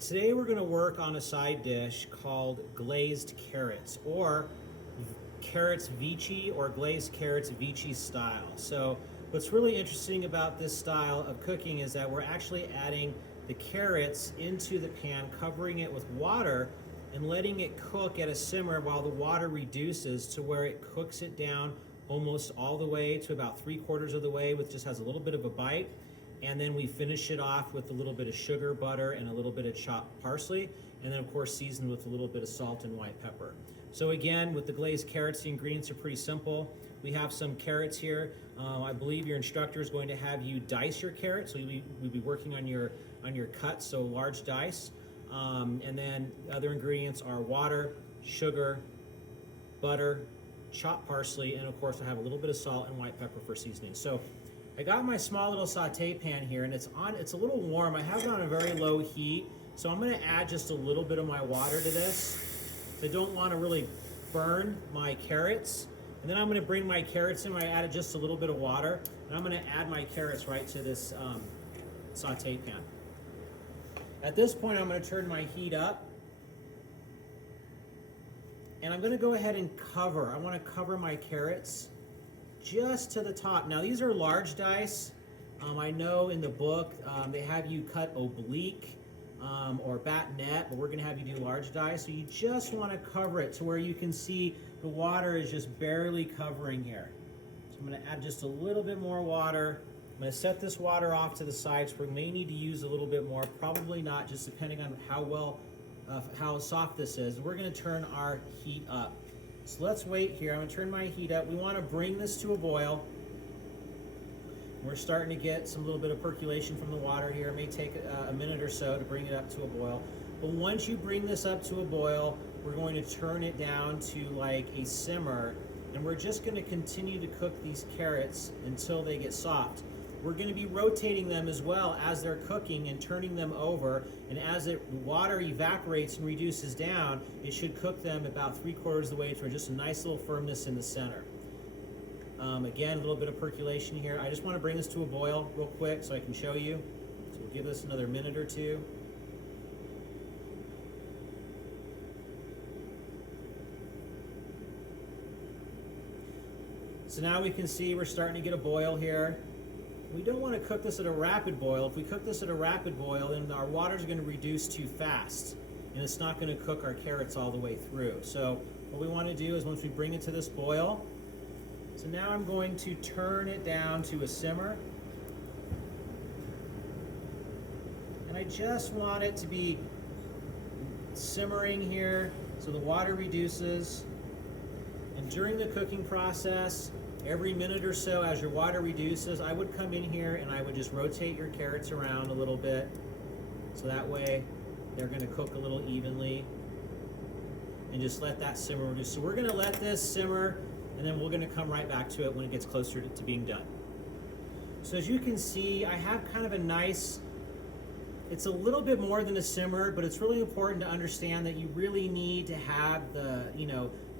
Today we're going to work on a side dish called glazed carrots, or carrots vici, or glazed carrots vici style. So what's really interesting about this style of cooking is that we're actually adding the carrots into the pan, covering it with water and letting it cook at a simmer while the water reduces to where it cooks it down almost all the way to about 3/4 of the way, with just has a little bit of a bite. And then we finish it off with a little bit of sugar, butter, and a little bit of chopped parsley, and then of course seasoned with a little bit of salt and white pepper. So again, with the glazed carrots, the ingredients are pretty simple. We have some carrots here. I believe your instructor is going to have you dice your carrots, so we'll be working on your cuts, so large dice. And then the other ingredients are water, sugar, butter, chopped parsley, and of course I have a little bit of salt and white pepper for seasoning. So I got my small little saute pan here, and it's a little warm. I have it on a very low heat, so I'm going to add just a little bit of my water to this. I don't want to really burn my carrots. And then I'm going to bring my carrots in. I added just a little bit of water, and I'm going to add my carrots right to this saute pan. At this point, I'm going to turn my heat up, and I'm going to go ahead and cover. I want to cover my carrots just to the top. Now these are large dice. I know in the book they have you cut oblique or bassinet, but we're going to have you do large dice. So you just want to cover it to where you can see the water is just barely covering here. So I'm going to add just a little bit more water. I'm going to set this water off to the sides. We may need to use a little bit more, probably not, just depending on how soft this is. We're going to turn our heat up. So let's wait here. I'm going to turn my heat up. We want to bring this to a boil. We're starting to get some little bit of percolation from the water here. It may take a minute or so to bring it up to a boil. But once you bring this up to a boil, we're going to turn it down to like a simmer, and we're just going to continue to cook these carrots until they get soft. We're going to be rotating them as well as they're cooking and turning them over, and as the water evaporates and reduces down, it should cook them about 3/4 of the way to just a nice little firmness in the center. Again, a little bit of percolation here. I just want to bring this to a boil real quick so I can show you. So we'll give this another minute or two. So now we can see we're starting to get a boil here. We don't want to cook this at a rapid boil. If we cook this at a rapid boil, then our water is going to reduce too fast, and it's not going to cook our carrots all the way through. So what we want to do is once we bring it to this boil, so now I'm going to turn it down to a simmer. And I just want it to be simmering here so the water reduces. And during the cooking process, every minute or so as your water reduces, I would come in here and I would just rotate your carrots around a little bit, so that way they're going to cook a little evenly, and just let that simmer reduce. So we're going to let this simmer, and then we're going to come right back to it when it gets closer to being done. So as you can see, I have kind of a nice, it's a little bit more than a simmer, but it's really important to understand that you really need to have the,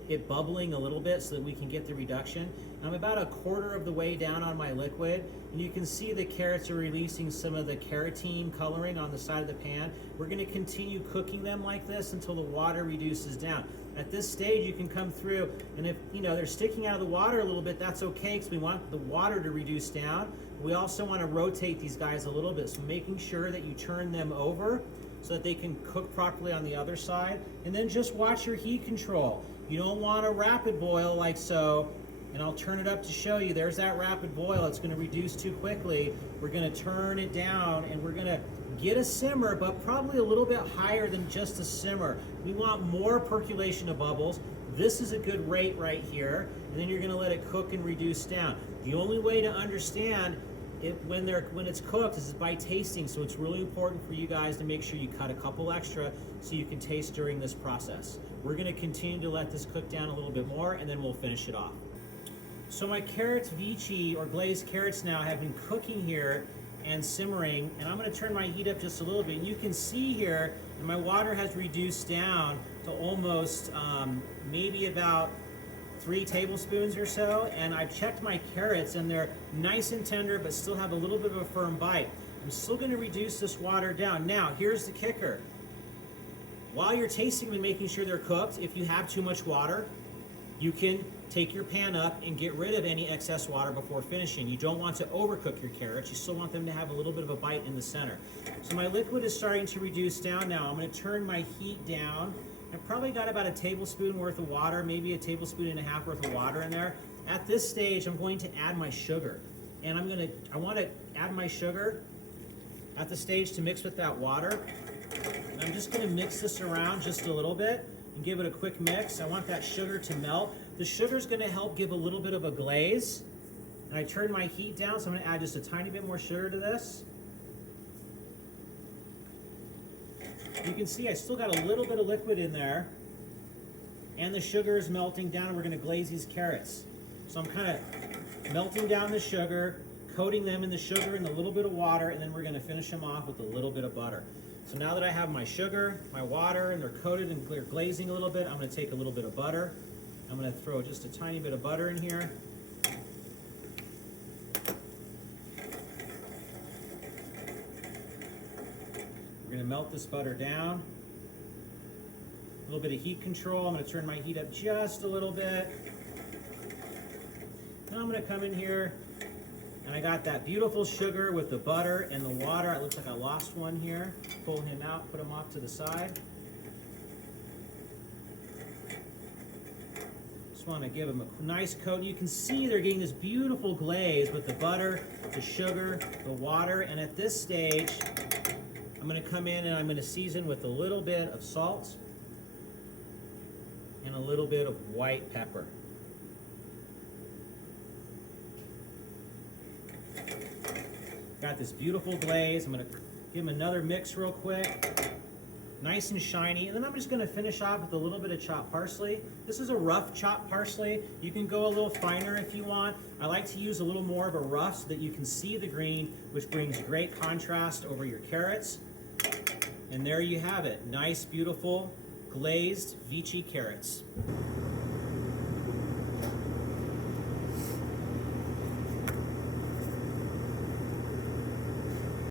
it bubbling a little bit so that we can get the reduction. I'm about 1/4 of the way down on my liquid, and you can see the carrots are releasing some of the carotene coloring on the side of the pan. We're going to continue cooking them like this until the water reduces down. At this stage, you can come through, and if they're sticking out of the water a little bit, that's okay, because we want the water to reduce down. We also want to rotate these guys a little bit, so making sure that you turn them over so that they can cook properly on the other side. And then just watch your heat control. You don't want a rapid boil like so, and I'll turn it up to show you. There's that rapid boil. It's going to reduce too quickly. We're going to turn it down, and we're going to get a simmer, but probably a little bit higher than just a simmer. We want more percolation of bubbles. This is a good rate right here, and then you're going to let it cook and reduce down. The only way to understand it when it's cooked is by tasting, so it's really important for you guys to make sure you cut a couple extra so you can taste during this process. We're going to continue to let this cook down a little bit more, and then we'll finish it off. So my carrots vici, or glazed carrots, now have been cooking here and simmering, and I'm going to turn my heat up just a little bit. You can see here that my water has reduced down to almost maybe about 3 tablespoons or so, and I've checked my carrots and they're nice and tender but still have a little bit of a firm bite. I'm still going to reduce this water down. Now, here's the kicker. While you're tasting them and making sure they're cooked, if you have too much water, you can take your pan up and get rid of any excess water before finishing. You don't want to overcook your carrots. You still want them to have a little bit of a bite in the center. So my liquid is starting to reduce down now. I'm going to turn my heat down. I've probably got about a tablespoon worth of water, maybe a tablespoon and a half worth of water in there. At this stage, I'm going to add my sugar. And I want to add my sugar at the stage to mix with that water. And I'm just going to mix this around just a little bit and give it a quick mix. I want that sugar to melt. The sugar is going to help give a little bit of a glaze. And I turn my heat down, so I'm going to add just a tiny bit more sugar to this. You can see I still got a little bit of liquid in there. And the sugar is melting down, and we're going to glaze these carrots. So I'm kind of melting down the sugar, coating them in the sugar and a little bit of water, and then we're going to finish them off with a little bit of butter. So now that I have my sugar, my water, and they're coated and they're glazing a little bit, I'm going to take a little bit of butter. I'm going to throw just a tiny bit of butter in here. We're going to melt this butter down. A little bit of heat control. I'm going to turn my heat up just a little bit. Now I'm going to come in here, and I got that beautiful sugar with the butter and the water. It looks like I lost one here. Pull him out, put him off to the side. Just want to give them a nice coat. You can see they're getting this beautiful glaze with the butter, the sugar, the water, and at this stage, I'm going to come in and I'm going to season with a little bit of salt and a little bit of white pepper. Got this beautiful glaze. I'm going to give them another mix real quick. Nice and shiny. And then I'm just going to finish off with a little bit of chopped parsley. This is a rough chopped parsley. You can go a little finer if you want. I like to use a little more of a rough so that you can see the green, which brings great contrast over your carrots. And there you have it. Nice, beautiful, glazed Vichy carrots.